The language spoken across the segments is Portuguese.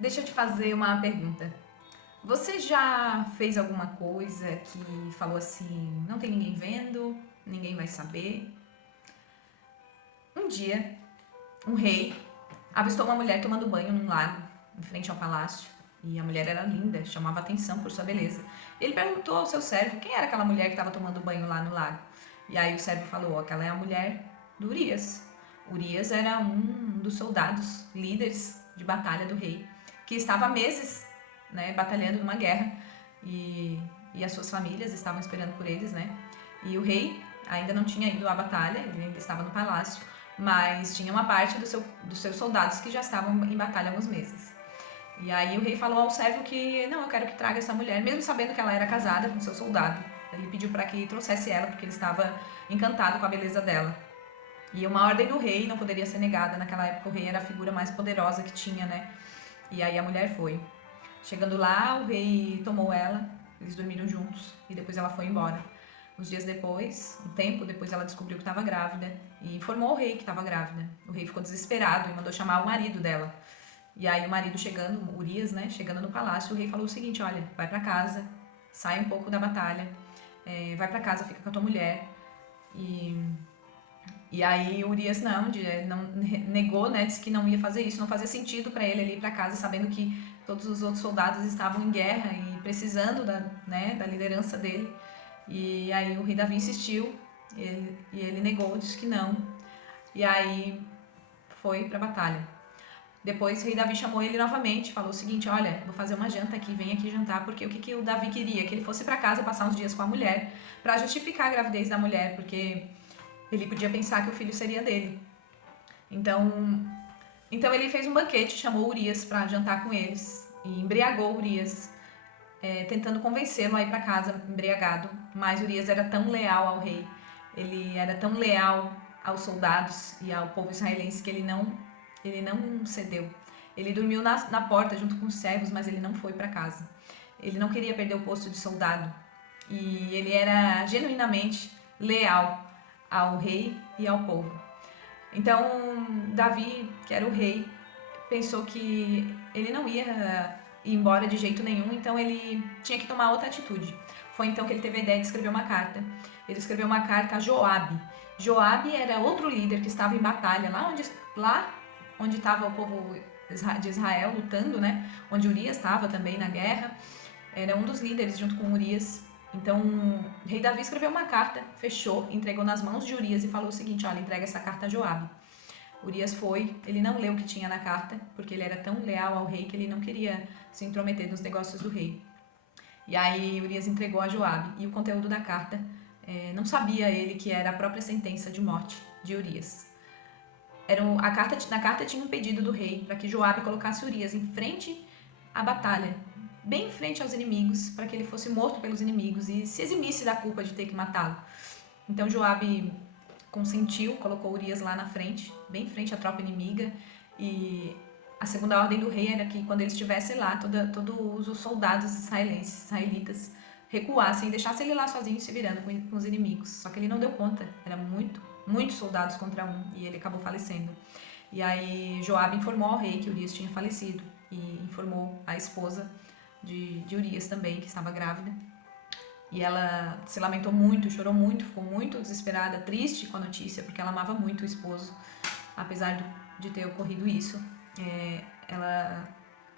Deixa eu te fazer uma pergunta. Você já fez alguma coisa que falou assim, não tem ninguém vendo, ninguém vai saber? Um dia, um rei avistou uma mulher tomando banho num lago, em frente ao palácio. E a mulher era linda, chamava atenção por sua beleza. Ele perguntou ao seu servo quem era aquela mulher que estava tomando banho lá no lago. E aí o servo falou: aquela é a mulher do Urias. Urias era um dos soldados, líderes de batalha do rei, que estava há meses, né, batalhando numa guerra. E as suas famílias estavam esperando por eles, né? E o rei ainda não tinha ido à batalha, ele ainda estava no palácio, mas tinha uma parte dos seus soldados que já estavam em batalha há alguns meses. E aí o rei falou ao servo que, não, eu quero que traga essa mulher, mesmo sabendo que ela era casada com seu soldado. Ele pediu para que trouxesse ela, porque ele estava encantado com a beleza dela. E uma ordem do rei não poderia ser negada. Naquela época o rei era a figura mais poderosa que tinha, né? E aí a mulher foi. Chegando lá, o rei tomou ela, eles dormiram juntos e depois ela foi embora. Uns dias depois, um tempo depois, ela descobriu que estava grávida e informou o rei que estava grávida. O rei ficou desesperado e mandou chamar o marido dela. E aí o marido chegando, Urias, né, chegando no palácio, o rei falou o seguinte: olha, vai para casa, sai um pouco da batalha, vai para casa, fica com a tua mulher. E, e aí Urias não negou, né, disse que não ia fazer isso, não fazia sentido para ele ir para casa, sabendo que todos os outros soldados estavam em guerra e precisando da liderança dele. E aí o rei Davi insistiu, e ele negou, disse que não. E aí foi para a batalha. Depois o rei Davi chamou ele novamente, falou o seguinte: olha, vou fazer uma janta aqui, vem aqui jantar, porque o que o Davi queria? Que ele fosse para casa passar uns dias com a mulher, para justificar a gravidez da mulher, porque ele podia pensar que o filho seria dele. Então ele fez um banquete, chamou Urias para jantar com eles e embriagou Urias, tentando convencê-lo a ir para casa embriagado. Mas Urias era tão leal ao rei, ele era tão leal aos soldados e ao povo israelense que ele não cedeu. Ele dormiu na porta junto com os servos, mas ele não foi para casa. Ele não queria perder o posto de soldado. E ele era genuinamente leal ao rei e ao povo. Então, Davi, que era o rei, pensou que ele não ia ir embora de jeito nenhum, então ele tinha que tomar outra atitude. Foi então que ele teve a ideia de escrever uma carta. Ele escreveu uma carta a Joabe. Joabe era outro líder que estava em batalha, lá onde estava o povo de Israel lutando, né? Onde Urias estava também na guerra. Era um dos líderes junto com Urias. Então, o rei Davi escreveu uma carta, fechou, entregou nas mãos de Urias e falou o seguinte: olha, entrega essa carta a Joabe. Urias foi, ele não leu o que tinha na carta, porque ele era tão leal ao rei que ele não queria se intrometer nos negócios do rei. E aí Urias entregou a Joabe, e o conteúdo da carta, não sabia ele que era a própria sentença de morte de Urias. Na carta tinha um pedido do rei para que Joabe colocasse Urias em frente à batalha, bem em frente aos inimigos, para que ele fosse morto pelos inimigos e se eximisse da culpa de ter que matá-lo. Então Joabe consentiu, colocou Urias lá na frente, bem em frente à tropa inimiga, e a segunda ordem do rei era que quando ele estivesse lá, todos os soldados israelitas, recuassem e deixassem ele lá sozinho se virando com os inimigos. Só que ele não deu conta, era muitos soldados contra um, e ele acabou falecendo. E aí Joabe informou ao rei que Urias tinha falecido, e informou a esposa de Urias também, que estava grávida. E ela se lamentou muito, chorou muito, ficou muito desesperada, triste com a notícia, porque ela amava muito o esposo, apesar de ter ocorrido isso. Ela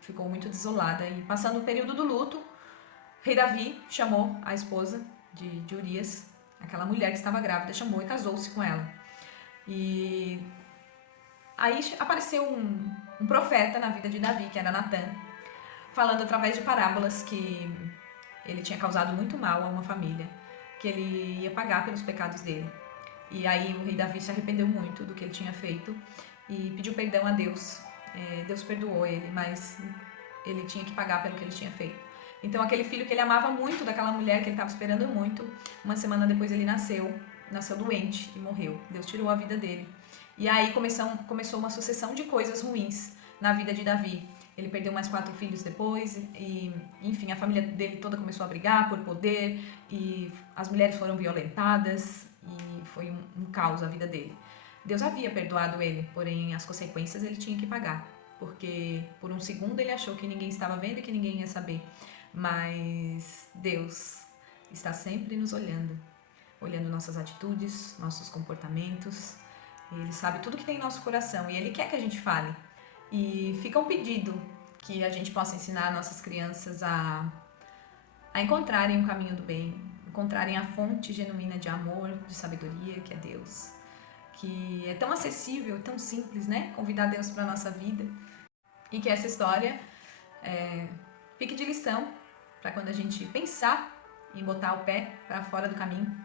ficou muito desolada. E passando o período do luto, o rei Davi chamou a esposa de Urias, aquela mulher que estava grávida, chamou e casou-se com ela. E aí apareceu um profeta na vida de Davi, que era Natã, falando através de parábolas que ele tinha causado muito mal a uma família, que ele ia pagar pelos pecados dele. E aí o rei Davi se arrependeu muito do que ele tinha feito e pediu perdão a Deus. Deus perdoou ele, mas ele tinha que pagar pelo que ele tinha feito. Então aquele filho que ele amava muito, daquela mulher que ele estava esperando muito, uma semana depois ele nasceu doente e morreu. Deus tirou a vida dele. E aí começou uma sucessão de coisas ruins na vida de Davi. Ele perdeu mais 4 filhos depois e, enfim, a família dele toda começou a brigar por poder e as mulheres foram violentadas e foi um caos a vida dele. Deus havia perdoado ele, porém as consequências ele tinha que pagar. porque por um segundo ele achou que ninguém estava vendo e que ninguém ia saber. Mas Deus está sempre nos olhando, olhando nossas atitudes, nossos comportamentos. Ele sabe tudo que tem em nosso coração e Ele quer que a gente fale. E fica um pedido que a gente possa ensinar nossas crianças a encontrarem o caminho do bem, encontrarem a fonte genuína de amor, de sabedoria, que é Deus. Que é tão acessível, tão simples, né? Convidar Deus para a nossa vida. E que essa história fique de lição para quando a gente pensar em botar o pé para fora do caminho,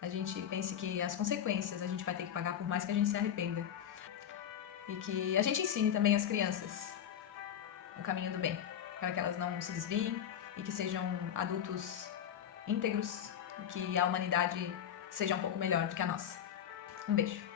a gente pense que as consequências a gente vai ter que pagar por mais que a gente se arrependa. E que a gente ensine também as crianças o caminho do bem, para que elas não se desviem e que sejam adultos íntegros e que a humanidade seja um pouco melhor do que a nossa. Um beijo.